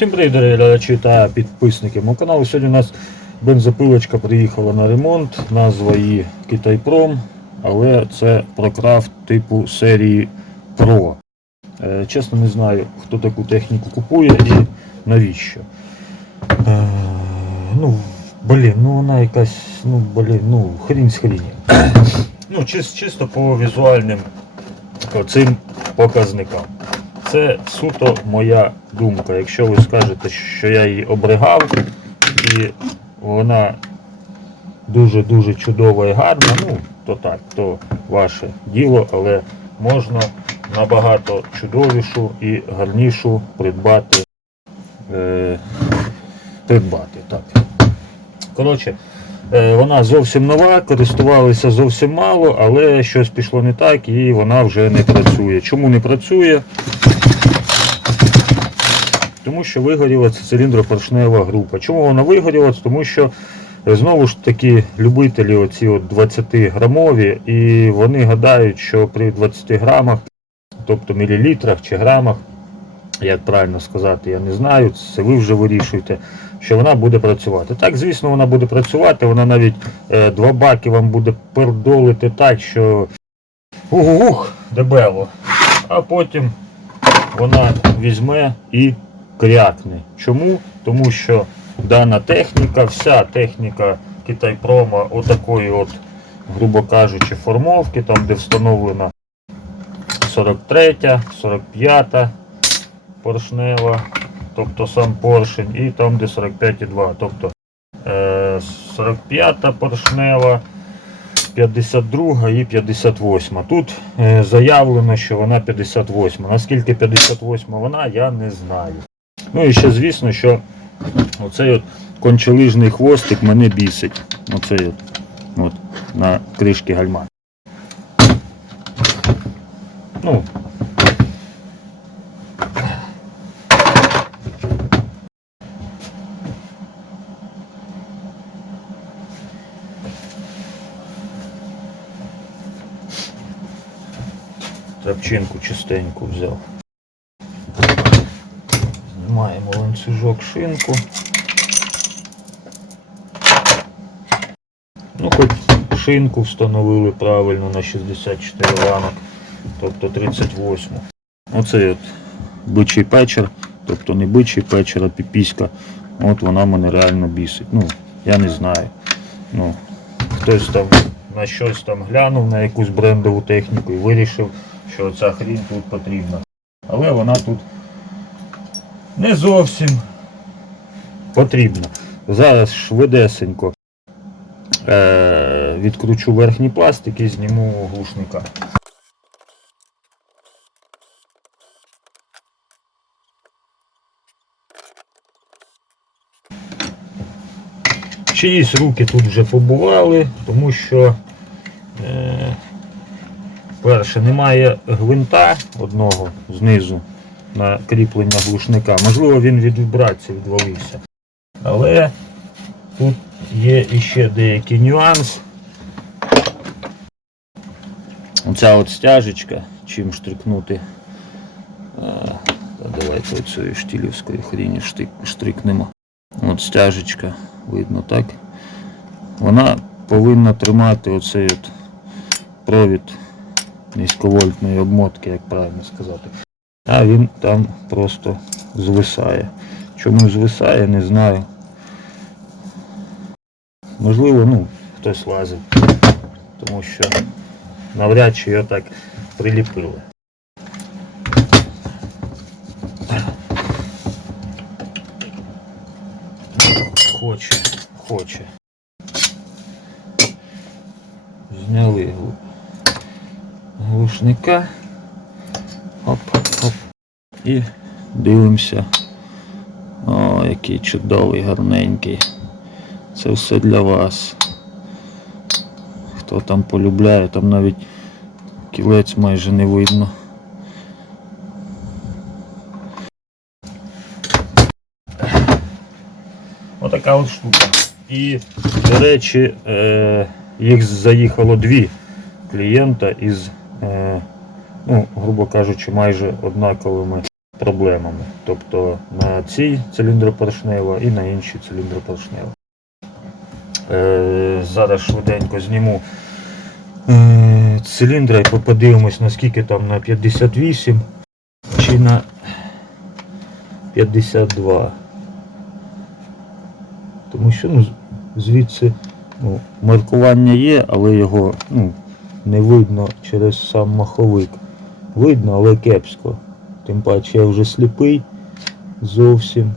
Всім привіт, дорогі глядачі та підписники мого каналу. Сьогодні у нас бензопилочка приїхала на ремонт, назва її Китайпром, але це прокрафт типу серії Pro. Е, Чесно не знаю, хто таку техніку купує і навіщо. Е, ну, блін, ну вона якась, ну блін, ну хрінь з хріні. ну, чис- чисто по візуальним цим показникам. Це суто моя думка. Якщо ви скажете, що я її обригав і вона дуже-дуже чудова і гарна, ну, то так, то ваше діло, але можна набагато чудовішу і гарнішу придбати. Е, придбати так. Коротше, е, вона зовсім нова, користувалися зовсім мало, але щось пішло не так і вона вже не працює. Чому не працює? Тому що вигоріла ця циліндропоршнева група. Чому вона вигоріла? Тому що е, знову ж таки любителі оці от 20 грамові, і вони гадають, що при 20 грамах, тобто мілілітрах чи грамах, як правильно сказати, я не знаю, це ви вже вирішуєте, що вона буде працювати. Так, звісно, вона буде працювати, вона навіть е, два баки вам буде пердолити так, що ух, дебело. А потім вона візьме і крякне. Чому? Тому що дана техніка, вся техніка Китайпрома отакої от, грубо кажучи, формовки, там де встановлена 43, 45 поршнева, тобто сам поршень, і там де 45,2. Тобто е, 45 поршнева, 52 і 58. Тут е, заявлено, що вона 58. Наскільки 58 вона, я не знаю. Ну і ще звісно, що оцей от кончелижний хвостик мене бісить. Оцей от, от на кришки гальма. Ну, трапчинку чистеньку взяв. Знімаємо ланцюжок шинку. Ну, хоч шинку встановили правильно на 64 ранок, тобто 38. Оцей от бичий печер, тобто не бичий печер, а піпіська. От вона мене реально бісить. Ну, я не знаю. Ну, хтось там на щось там глянув, на якусь брендову техніку і вирішив, що ця хрінь тут потрібна. Але вона тут не зовсім потрібна. Зараз швидесенько е- відкручу верхній пластик і зніму глушника. Чиїсь руки тут вже побували, тому що е, перше немає гвинта одного знизу на кріплення глушника. Можливо, він від вібрації відвалився. Але тут є іще деякий нюанс. Оця от стяжечка, чим штрикнути. А, давайте оцією штілівською хріні штрикнемо. От стяжечка, видно так. Вона повинна тримати оцей от провід низьковольтної обмотки, як правильно сказати. А він там просто звисає. Чому звисає, не знаю. Можливо, ну, хтось лазив. Тому що навряд чи його так приліпили. Хоче, хоче. Зняли глу- глушника. Оп-оп-оп. І дивимося. О, який чудовий, гарненький. Це все для вас. Хто там полюбляє, там навіть кілець майже не видно. Отака от штука. І, до речі, е, їх заїхало дві клієнта із, ну, грубо кажучи, майже однаковими проблемами. Тобто на цій циліндропоршнева і на іншій циліндропоршнева. Е, зараз швиденько зніму е, циліндра і подивимось, наскільки там на 58 чи на 52. Тому що ну, звідси ну, маркування є, але його ну, не видно через сам маховик. Видно, але кепсько. Тим паче я вже сліпий зовсім.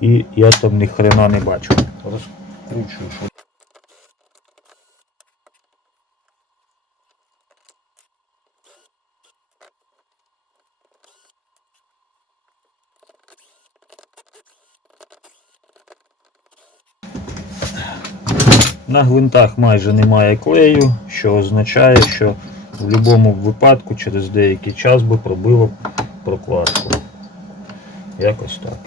І я там ні хрена не бачу. Розкручую, що На гвинтах майже немає клею, що означає, що в будь-якому випадку через деякий час би пробило прокладку. Якось так.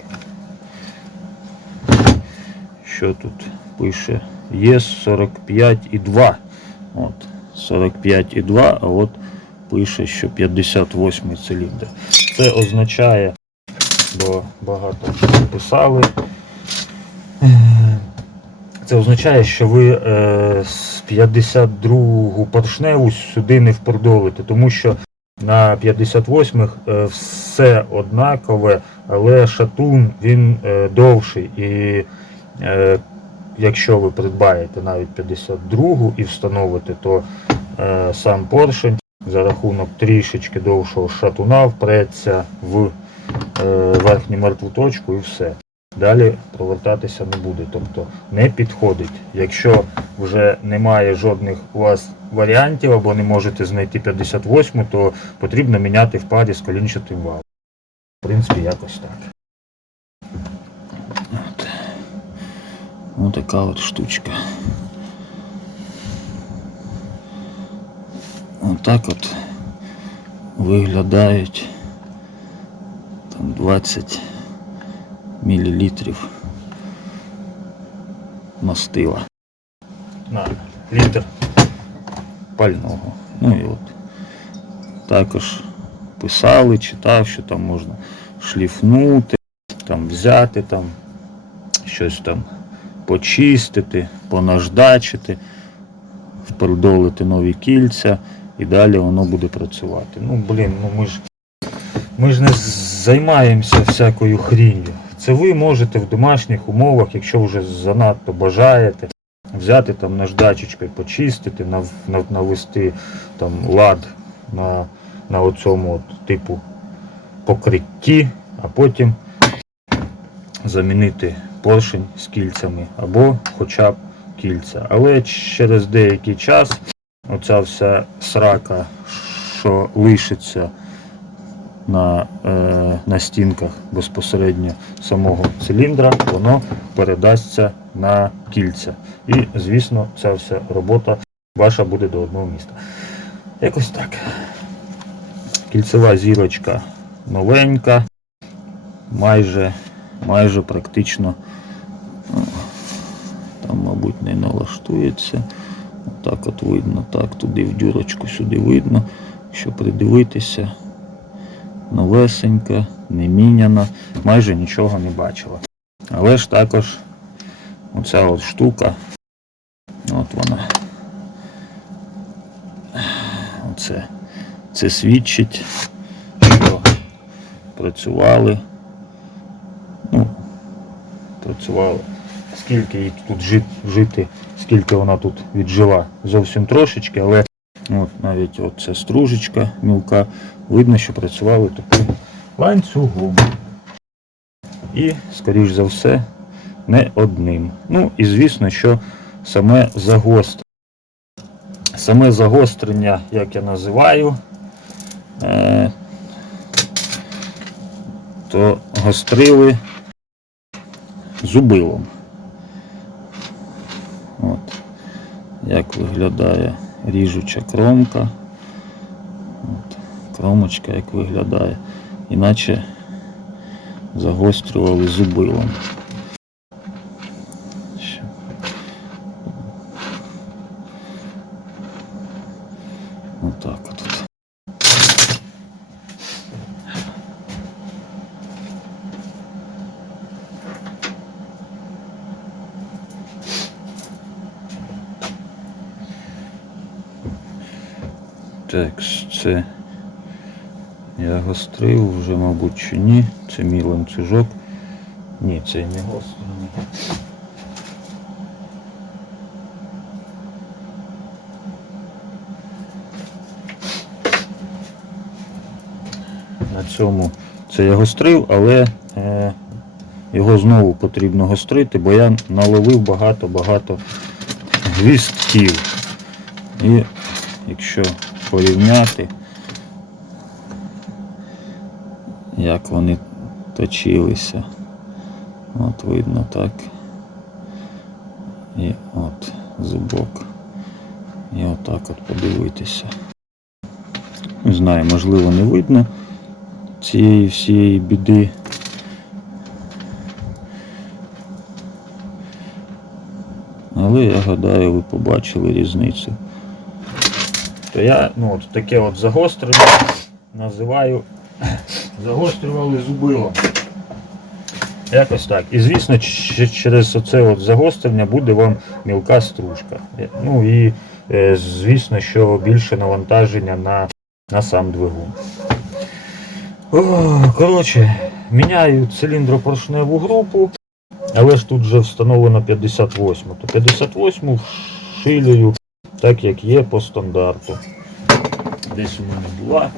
Що тут пише? ЄС 45,2. От, 45,2, а от пише, що 58 циліндр. Це означає, бо багато писали. Це означає, що ви е, з 52 поршневу сюди не впердолите, тому що на 58-х е, все однакове, але шатун він е, довший. І е, якщо ви придбаєте навіть 52 і встановите, то е, сам поршень за рахунок трішечки довшого шатуна впреться в е, верхню мертву точку і все далі провертатися не буде. Тобто не підходить. Якщо вже немає жодних у вас варіантів або не можете знайти 58, то потрібно міняти в парі з колінчатим валом. В принципі, якось так. От. Ось така от штучка. Отак от виглядають там 20 мілілітрів мастила на літр пального. Ну і от також писали, читав, що там можна шліфнути, там взяти, там щось там почистити, понаждачити, впердолити нові кільця і далі воно буде працювати. Ну, блін, ну ми ж ми ж не займаємося всякою хрінью. Це ви можете в домашніх умовах, якщо вже занадто бажаєте, взяти там наждачечкою, почистити, нав- нав- навести там лад на, на оцьому от типу покритті, а потім замінити поршень з кільцями або хоча б кільця. Але через деякий час оця вся срака, що лишиться на, е, на стінках безпосередньо самого циліндра, воно передасться на кільця. І, звісно, ця вся робота ваша буде до одного міста. Якось так. Кільцева зірочка новенька, майже, майже практично, там, мабуть, не налаштується. Так от видно, так, туди в дюрочку, сюди видно. Якщо придивитися, новесенька, не міняна, майже нічого не бачила. Але ж також оця от штука, от вона. Оце, це свідчить, що працювали. Ну, працювали. Скільки їй тут жити, скільки вона тут віджила зовсім трошечки, але от навіть от ця стружечка мілка, видно, що працювали таким ланцюгом. І, скоріш за все, не одним. Ну і звісно, що саме загострення. Саме загострення, як я називаю, е, то гострили зубилом. От. Як виглядає ріжуча кромка. От. Кромочка як виглядає. Іначе загострювали зубилом. Отак от. Так, це я гострив вже, мабуть, чи ні. Це мій ланцюжок. Ні, це не гострений. На цьому це я гострив, але е, його знову потрібно гострити, бо я наловив багато-багато гвістків. І якщо порівняти, як вони точилися, от видно так. І от зубок. І отак от подивитися. Не знаю, можливо, не видно цієї всієї біди. Але я гадаю, ви побачили різницю. То я ну, от таке от загострене називаю загострювали зубилом. Якось так. І звісно, через от загострення буде вам мілка стружка. Е, Ну і е, звісно, що більше навантаження на, на сам двигун. О, коротше, міняю циліндропоршневу групу, але ж тут вже встановлено 58. То 58 шилюю так, як є по стандарту. Десь у мене була.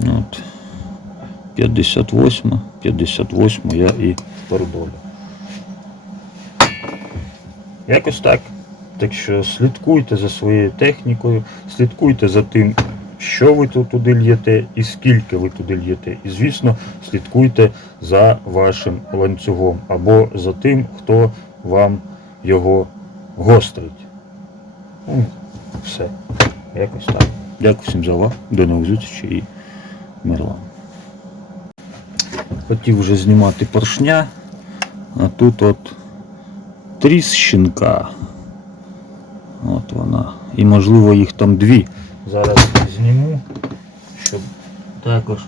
От. 58, 58 я і передолю. Якось так. Так що слідкуйте за своєю технікою, слідкуйте за тим, що ви тут туди л'єте і скільки ви туди л'єте. І, звісно, слідкуйте за вашим ланцюгом або за тим, хто вам його гострить. Ну, все. Якось так. Дякую всім за увагу. До нових зустрічей і мир. Хотів вже знімати поршня, а тут от тріщинка. От вона. І можливо їх там дві. Зараз зніму, щоб також,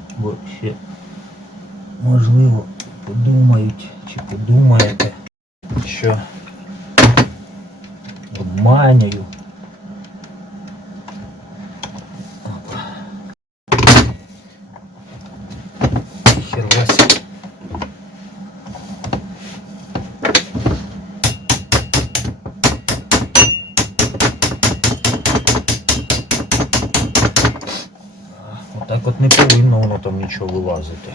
ще можливо подумають чи подумаєте, що обманюю. Опа. Хервася. Отак от не повинно воно там нічого вилазити.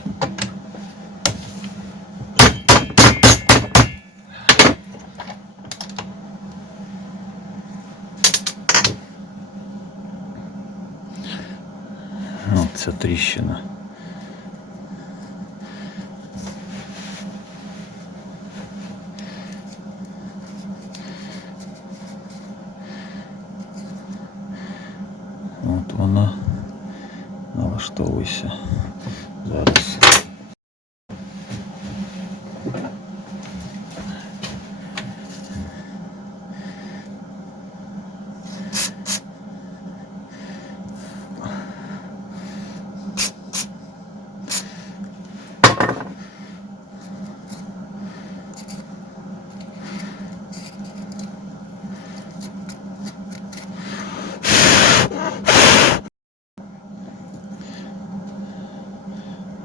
Це тріщина. От вона. Налаштовуйся. Зараз.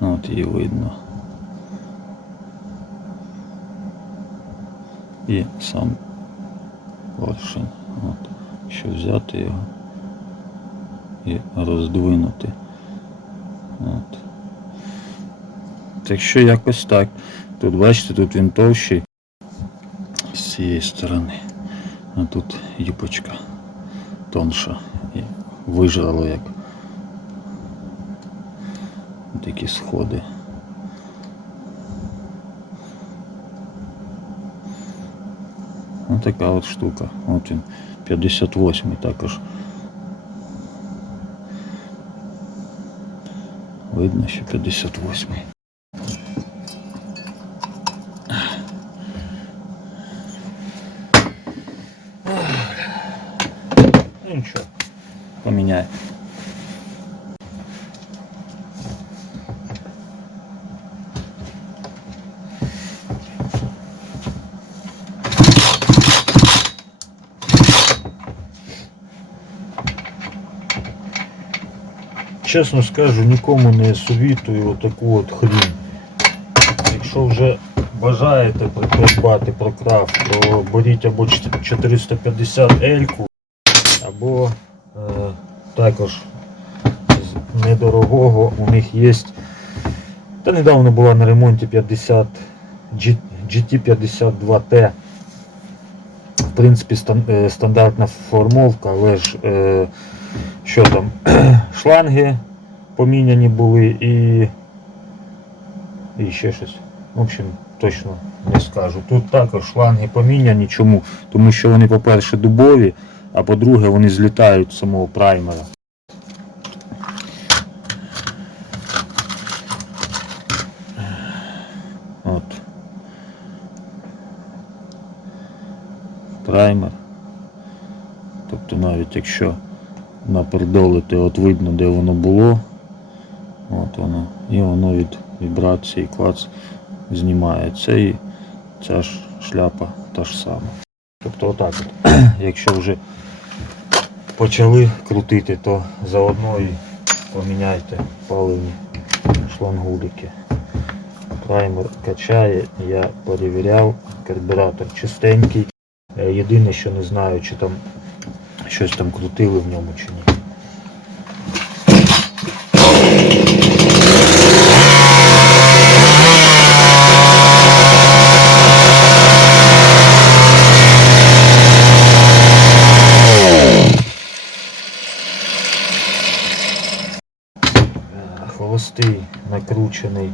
Ну, от її видно. І сам поршень. От. Що взяти його і роздвинути. От. Так що якось так. Тут бачите, тут він товщий з цієї сторони. А тут юпочка тонша. І вижрало як такі сходи. Ось така от штука. От він 58 також. Видно, що 58. Ну нічого, поміняє. Чесно скажу, нікому не совітую отаку от хрінь. Якщо вже бажаєте придбати прокрав, то беріть або 450 L-ку або е, також з недорогого у них є. Та недавно була на ремонті 50 GT52T. В принципі, е, стандартна формовка, але ж е, що там, шланги поміняні були і, і ще щось. В общем, точно не скажу. Тут також шланги поміняні. Чому? Тому що вони, по-перше, дубові, а по-друге, вони злітають з самого праймера. От. Праймер. Тобто навіть якщо напердолити, от видно де воно було. От воно. І воно від вібрації клац знімається. І ця ж шляпа та ж сама. Тобто отак от. Якщо вже почали крутити, то заодно і поміняйте паливні шлангулики. Праймер качає, я перевіряв, карбюратор чистенький. Е, Єдине, що не знаю, чи там щось там крутили в ньому чи ні. Е, Холостий накручений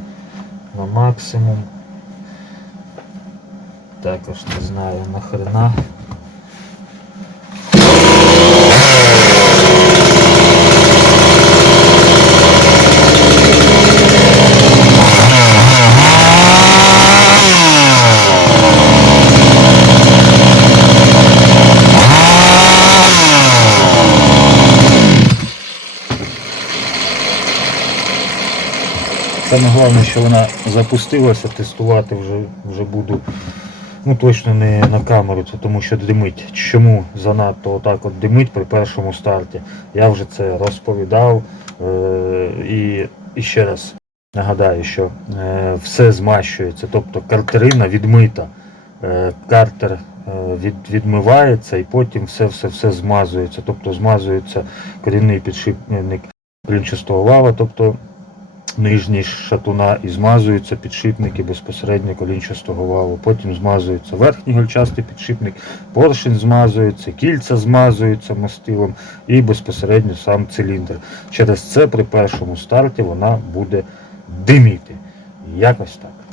на максимум. Також не знаю нахрена. Саме головне, що вона запустилася, тестувати вже, вже буду. Ну точно не на камеру, це тому що димить. Чому занадто отак от димить при першому старті? Я вже це розповідав. Е- і, і ще раз нагадаю, що е- все змащується, тобто картерина відмита. Е- картер е, від, відмивається і потім все-все-все змазується. Тобто змазується корінний підшипник клінчастого вала, тобто нижні шатуна і змазуються підшипники безпосередньо колінчастого валу. Потім змазується верхній гольчастий підшипник, поршень змазується, кільця змазуються мастилом і безпосередньо сам циліндр. Через це при першому старті вона буде диміти. Якось так.